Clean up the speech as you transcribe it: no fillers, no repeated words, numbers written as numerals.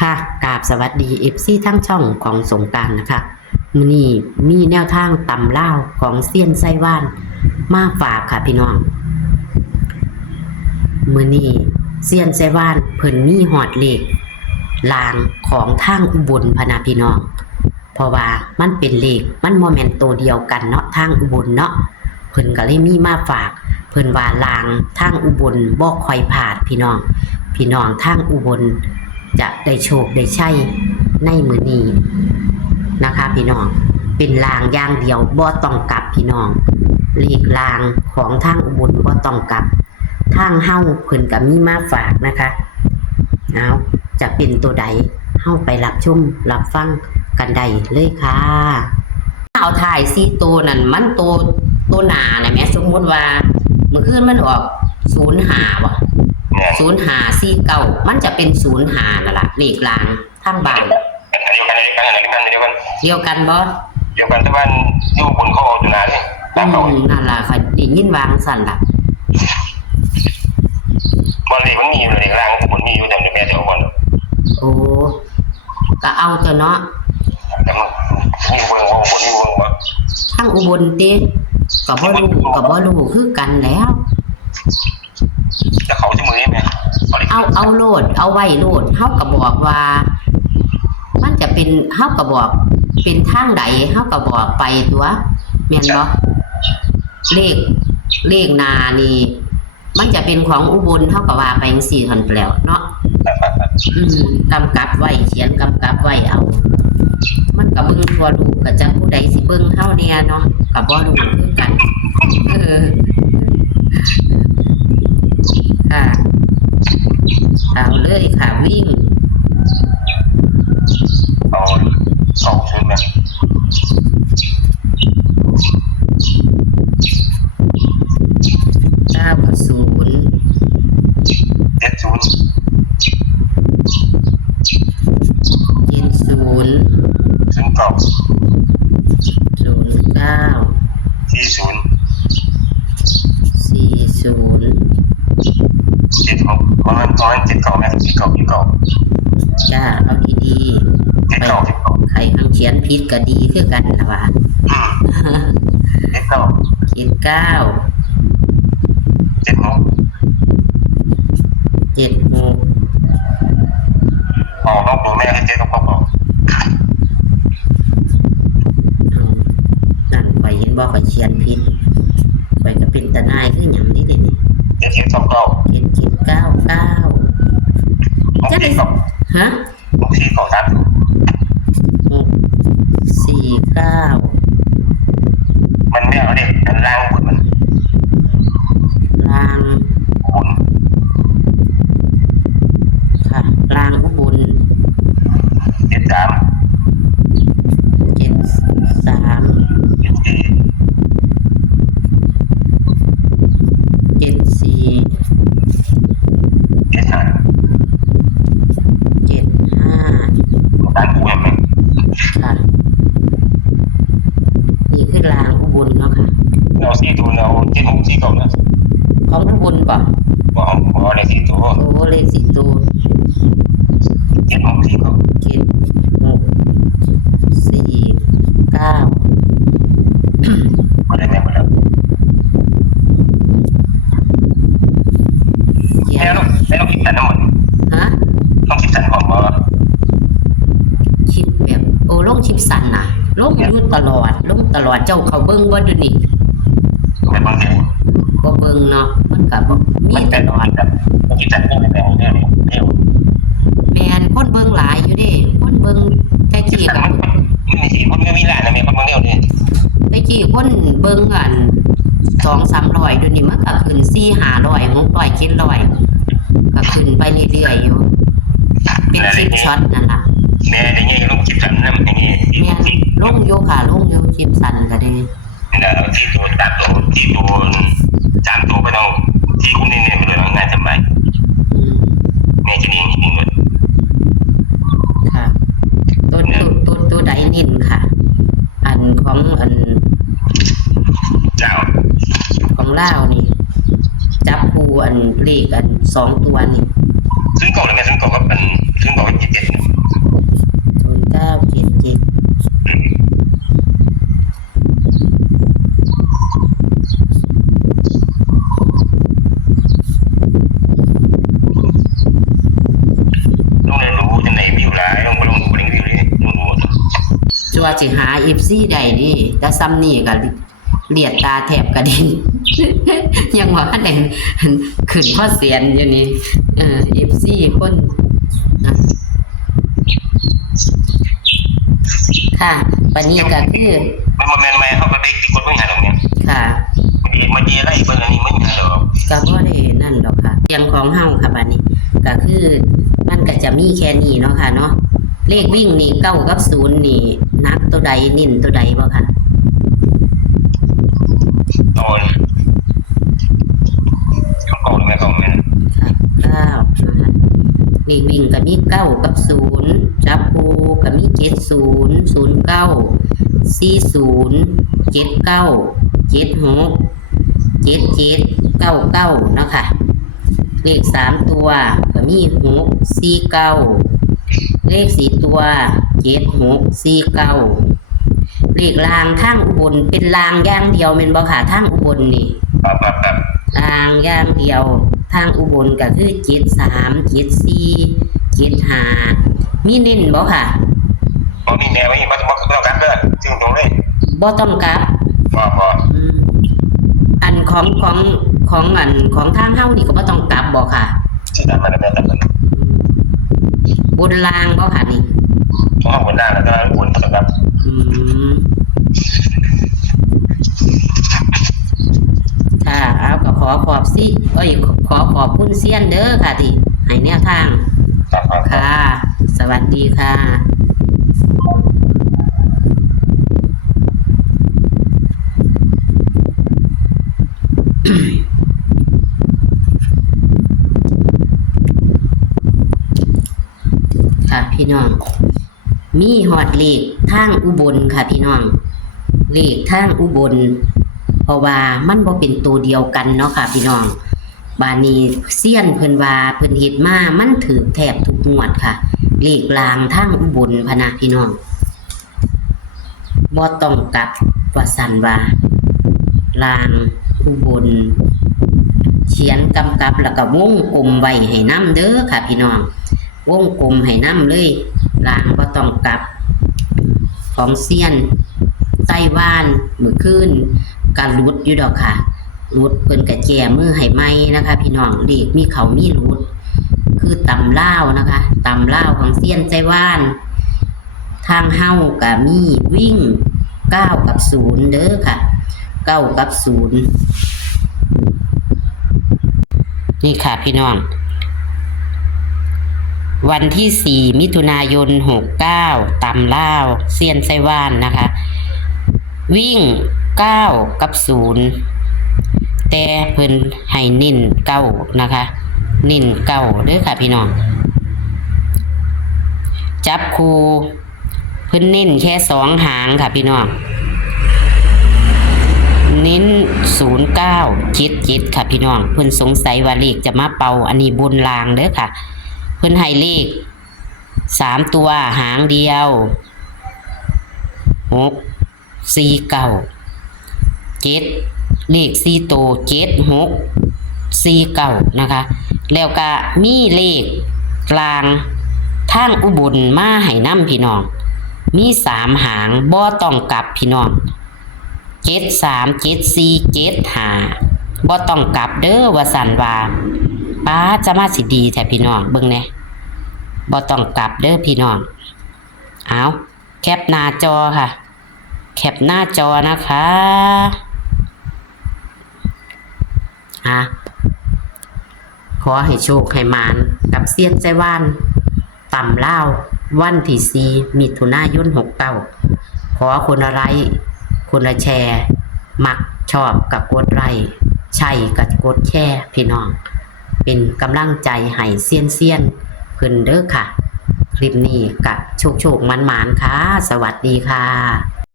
ค่ะกราบสวัสดีเอฟซีทั้งช่องของสงกรานต์นะคะมื้อนี้มีแนวทางตำล่าวของเซียนไส้ว่านมาฝากค่ะพี่น้องมื้อนี้เซียนไส้ว่านเพิ่นมีฮอดเลขลางของทางอุบลพะนะพี่น้องเพราะว่ามันเป็นเลขมันบ่แม่นตัวเดียวกันเนาะทางอุบลเนาะเพิ่นก็เลยมีมาฝากเพิ่นว่าลางทางอุบลบ่ค่อยพลาดพี่น้องทางอุบลจะได้โชคได้ชัยในมื้อนี้นะคะพี่น้องเป็นลางอย่างเดียวบ่ต้องกลับพี่น้องเลขลางของทางอุบลบ่ต้องกลับทางเฮาเพิ่นก็มีมาฝากนะคะเอาจะเป็นตัวใดเฮาไปรับชมรับฟังกันได้เลยค่ะเอาถ่ายซีตัวนั่นมันตัวหนาน่ะแม่สมมุติว่าเมื่อคืนมันออก05บ่0549มันจะเป็น05นั่นล่ะเลขลางทางบ้านเดียวกันบ่เดียวกันแต่ว่าอยู่บนเขาเอาอยู่นานนี่นั่นล่ะค่ะได้ยินวางสั่นล่ะบ่เลยมันมีอยู่ในร่างมันมีอยู่จำอยู่แม่เดียวก่อนโอ้ก็เอาเจ้าเนาะแต่มันมีเบิ่งว่าบ่มีเบิ่งว่าทางอุบลติก็บ่รู้คือกันแล้วจะเขาสิมื้อนี้แม่เอาโลดเอาไว้โลดเฮาก็บอกว่ามันจะเป็นเฮาก็บอกเป็นทางใดเฮาก็บอกไปตัวแม่นบ่เลขนานี่มันจะเป็นของอุบลเฮาก็ว่าไปจังซี่หั่นแหล้วเนาะกำกับไว้เขียนกำกับไว้เอามันก็เบิ่งทั่วลูกก็จักผู้ใดสิเบิ่งเฮาแน่เนาะก็บ่รู้คือกันค่ะเอาเลยค่ะวิ่งเอาใช่ไหม9 กับ 0 70 ประมาณ79แม่79จ้าเอาดีๆไปใครทั้งเขียนผิดก็ดีคือกันล่ะว่า79 76เอาต้องดูแม่ให้เจ๊ต้องบอกนั่นข่อยเห็นบ่ข่อยเขียนผิดข่อยก็เป็นตาหน้ายคือหยังนี่เด้นี่799จะได้ฮะ649มันไม่เอาเด็กมันล่างมันล่างบุญค่ะล่างอุบล73 ด้านกูเห็นไหมค่ะนี่คือลางอุบลเนาะค่ะเรา4ตัวเรา76 49นะของอุบลป่ะบ่ได้4ตัวโอ้เลข4ตัว76 49 บ่ได้แม่บ่แล้วแล้วคิดแต่น้ำมันฮะต้องคิดแต่ของบ่คิดแบบโอ้ลงชิปสั่นน่ะลงอยู่ตลอดเจ้าเขาเบิ่งบ่ดูนี่ไม่เบิ่งเด้บ่เบิ่งเนาะมันก็บ่มีตลอดต้องคิดแต่เรื่องแบบนี้เร็วแม่นคนเบิ่งหลายอยู่เด้คนเบิ่งแต่กี้ก็มันมีหลายนะมีคนเบิ่งเร็วนี่แต่กี้คนเบิ่งอัน2-300เดี๋ยวนี้มันก็ขึ้น4-500 600 700ก็ขึ้นไปเรื่อยๆอยู่เป็นคลิปช็อตนั่นล่ะแม่ได้ไงลงคลิปสั่นนำอย่างงี้แม่ลงอยู่ค่ะลงอยู่คลิปสั่นก็ได้แล้วที่ตัวตัดตัวที่ตัว3ตัวก็ต้องที่คุณนี่ๆไปเลยง่ายจำไปแม่จะนี่หมดค่ะตัวใดนิ่นค่ะอันของอันเจ้าของลาวนี่จับคู่อันเลขอัน2ตัวนี่ซึ่งก่อนแล้วแม่ซึ่งก่อนก็เป็นซึ่งก่อน27 สิหา FC ได้ดิแต่ซ้ำนี่ก็เลียดตาแทบกระดิ่ง ยังว่าคันได้ขึ้นพ่อเสียนอยู่นี่FC คนอ่ะค่ะปันนี้ก็คือ มันบ่แม่นใหม่เฮาก็ได้กดเบิ่งหาดอกเนี่ย ค่ะ มันดีอะไรเบิ่งอันนี้มันหาดอก ก็บ่ได้นั่นดอกค่ะเสียงของเฮาค่ะบัดนี้ก็คือมันก็จะมีแค่นี้เนาะค่ะเนาะเลขวิ่งนี่9กับ0นี่นักตัวใดนิ่นตัวใดบ่ค่ะ โอ้ยเขาเก่าแม่เก่าแม่ ค่ะ9นะคะเลขวิ่งก็มี9กับ0จับคู่ก็มี70 09 40 79 76 77 99เนาะค่ะเลข3ตัวก็มี6 49เลข4ตัว76 49เลขรางทางอุบลเป็นรางอย่างเดียวแม่นบ่ค่ะทางอุบลนี่ ครับ รางอย่างเดียวทางอุบลก็คือ73 74 75มีเน้นบ่ค่ะ บ่มีแนวไว้บ่ต้องกันเด้อซึ่งตรงเลย บ่ต้องกลับ บ่ อืมอันของทางเฮานี่ก็บ่ต้องกลับบ่ค่ะ ที่ตามมาแล้วแต่มัน บนรางบ่ค่ะนี่ ต้องเอาบนหน้าแล้วก็บนครับ อืมค่ะเอาก็ขอขอบสิขอขอบคุณเซียนเด้อค่ะที่ให้แนวทาง ครับ ค่ะ สวัสดีค่ะ ค่ะพี่น้อง มีหอดเลขทางอุบลค่ะพี่น้อง เลขทางอุบล เพราะว่ามันบ่เป็นตัวเดียวกันเนาะค่ะพี่น้องบานี้เซียนเพิ่นว่าเพิ่นเฮ็ดมามันถือแทบทุกงวดค่ะ เลขลางทางอุบลพะนะพี่น้องบ่ต้องกลับว่าซั่นว่าลางอุบลเขียนกำกับแล้วก็วงกลมไว้ให้นำเด้อค่ะพี่น้องวงกลมให้นำเลยลางบ่ต้องกลับของเซียนไต้หวันมื้อคืนก็หลุดอยู่ดอกค่ะหลุดเพิ่นก็แจมือให้ใหม่นะคะพี่น้องเลขมีเขามีหลุดคือตำลาวนะคะตำลาวของเซียนไต้หวันทางเฮาก็มีวิ่ง9กับ0เด้อค่ะ9กับ0นี่ค่ะพี่น้องวันที่4มิถุนายน69ตำลาวเซียนไต้หวันนะคะวิ่ง9กับ0แต่เพิ่นให้นิ่น9นะคะนิ่น9เด้อค่ะพี่น้องจับคู่เพิ่นเน้นแค่2หางค่ะพี่น้องเน้น0977ค่ะพี่น้องเพิ่นสงสัยว่าเลขจะมาเป่าอันนี้บนรางเด้อค่ะเพิ่นให้เลข3ตัวหางเดียว6 4 9 7เลข4โตว7 6 4 9นะคะแล้วก็มีเลขกลางทางอุบลมาให้นำพี่น้องมี3หางบ่ต้องกลับพี่น้อง7 3 7 4 7 5บ่ต้องกลับเด้อว่าสั่นว่าป้าจะมาสิดีแท้พี่น้องเบิ่งแหน่บ่ต้องกลับเด้อพี่น้องเอาแคปหน้าจอค่ะแคปหน้าจอนะคะขอให้โชคให้มานกับเซียนไต้หวันต่ำลาววันที่4มิถุนายน69ขอคนละไลค์คนละแชร์มักชอบกับกดไลค์ใช่กับกดแชร์พี่น้องเป็นกำลังใจให้เซียนเพิ่นเด้อค่ะคลิปนี้กับโชคมันๆค่ะสวัสดีค่ะ